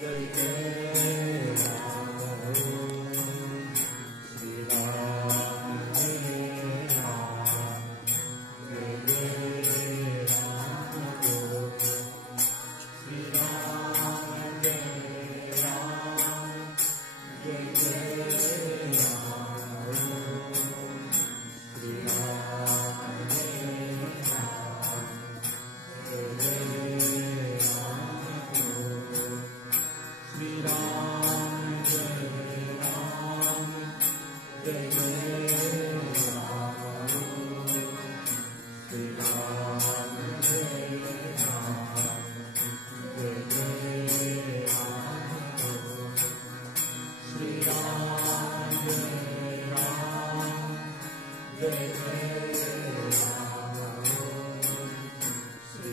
जय जय राम श्री राम जय राम जय जय राम श्री राम जय राम जय जय राम श्री राम जय राम जय जय श्री राम जय राम जय जय राम श्री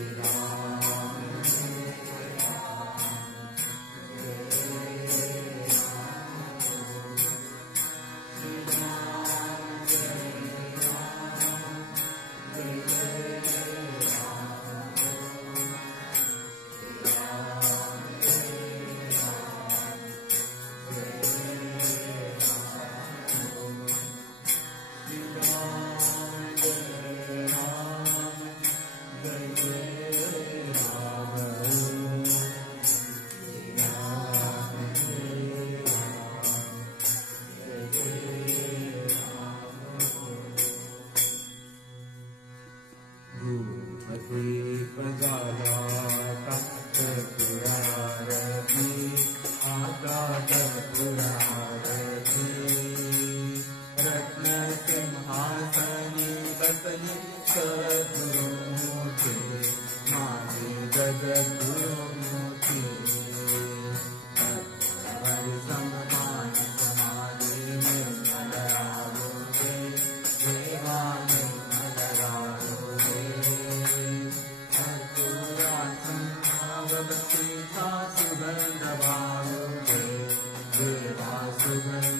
राम जय राम जय जय राम श्री राम जय राम जय जय राम श्री राम सुगंध